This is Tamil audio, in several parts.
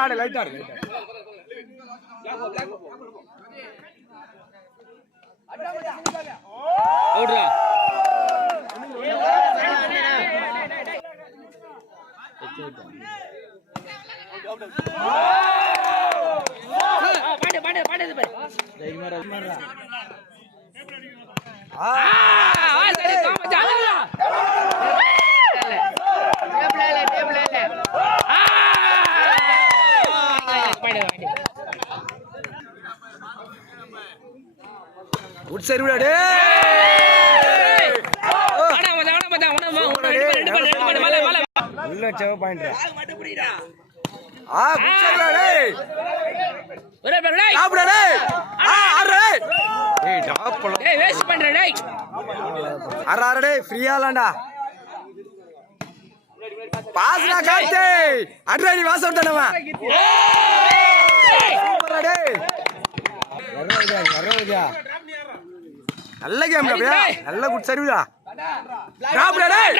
ஆடு லைட் ஆடு ஓடுறா பாடு பாடு பாடு பாரு பாஸ்னா காத்தே அட்ரேடி வாசம் தடவா நல்ல கேம் நல்ல குட் சர்வீடா டிராப் டேய்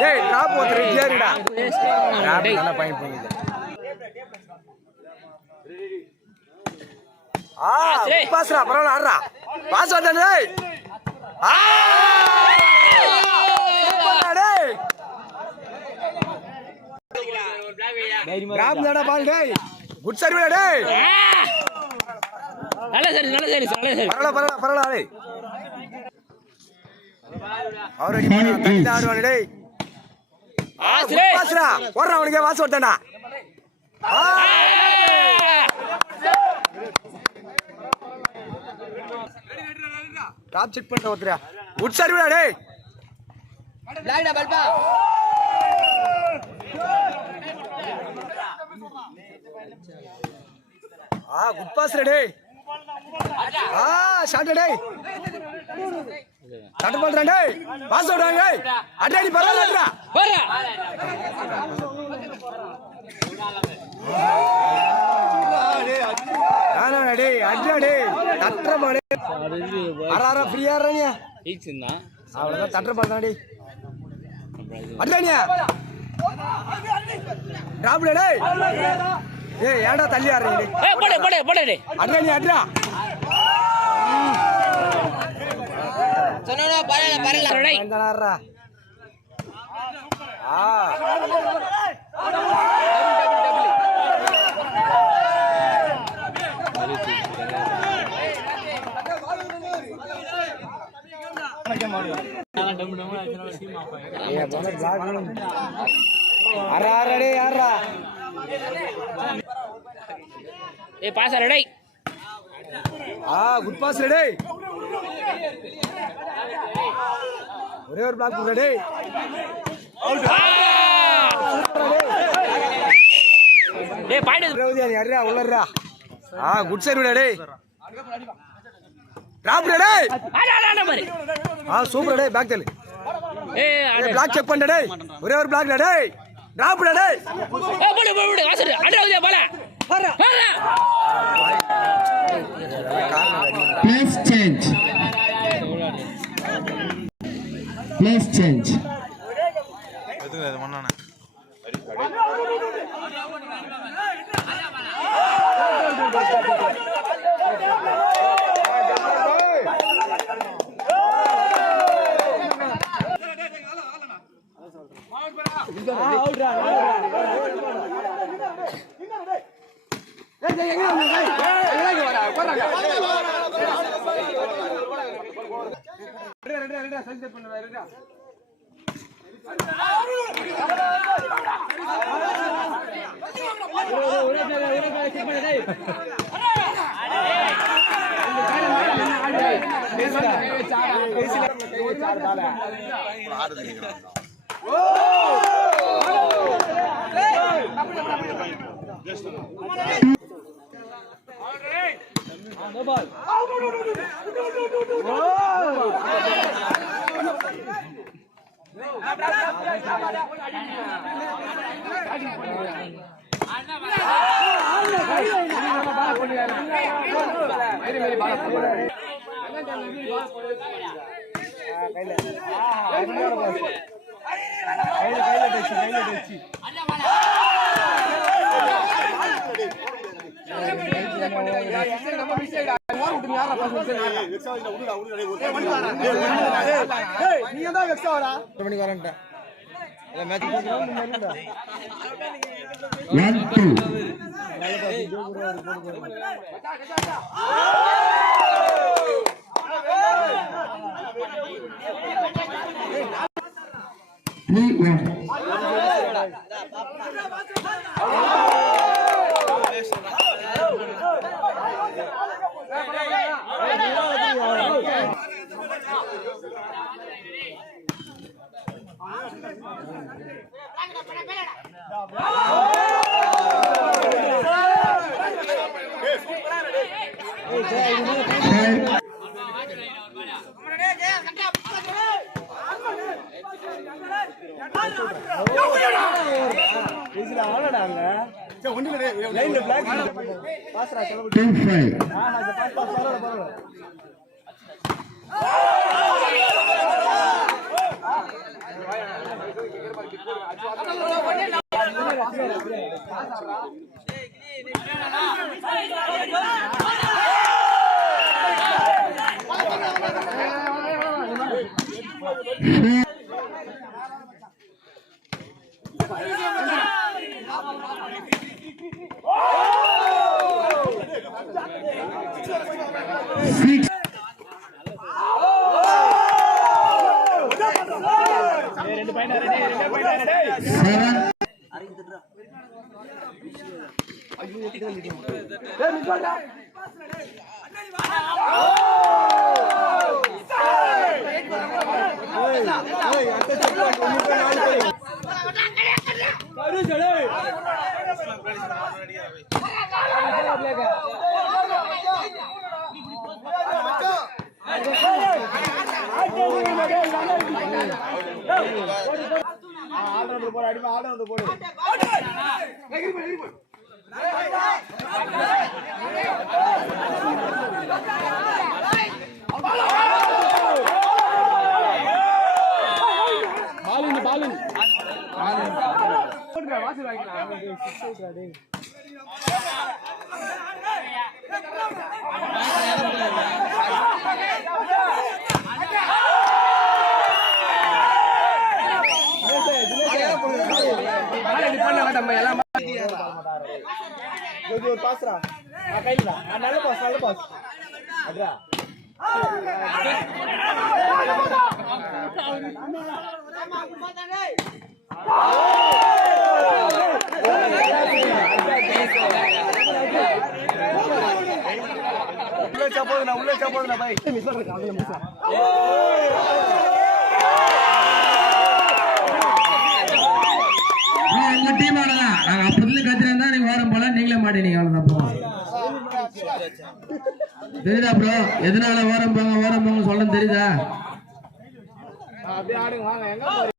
டேய் டிராப் ஓதுற ஜேரிடா டிராப் நல்ல பாயிண்ட் பண்ணுது பாஸ்ரா பரவாயில்லை ஆடுறா பாஸ் வந்தா டேய் டிராப் தாடா பால் டேய் குட் சர்வீடா டேய் நல்ல சரி பரவாயில்லை பரவாயில்லை அவரடி போனா தட்டி ஆடுவானே டேய் பாஸ்ரா போறா அவனுக்கு வாசம் வரடா டாப் செக் பண்ண ஒருத்தரா குட் சர்வீடா டேய் லைடா பல்பா குட் பாஸ் டேய் ஷாட் டேய் ஷாட் பண்றா டேய் பாஸ் ஓடுறாங்க டேய் அடடி பரவாயில்லடா போறா நானா டேய் அடடா டேய் தட்டற மாடே அரara ஃப்ரீயா ரணியா ஈச்சினா அவ்வளவுதான் தட்டற பாடா டேய் அடடா டிராப் டேய் ஏய் ஏன்டா தள்ளி ஆறீங்க ஏய் போடு டேய் அடடா நீ அடடா சொன்னடா பரல டேய் வந்தானறா பாஸ் டேய் குட் பாஸ் டேய் ஒரே ஒரு பிளாக் போடு டேய் டேய் பாயிண்ட் ரவுதியா நீ அறடா உள்ளறடா குட் சர்வீடா டேய் டிராப் டேய் ஆடா பாரு சூப்பர் டேய் பேக் தள்ளு ஏய் பிளாக் செக் பண்ணு டேய் ஒரே ஒரு பிளாக் டேய் டிராப் டேய் போடு வாசல் அடவுதியா போல போறா Please change. Please change. கையில தெரியுதா ப்ரோ? எதனால ஓரம் போங்க சொல்ல தெரியுதா?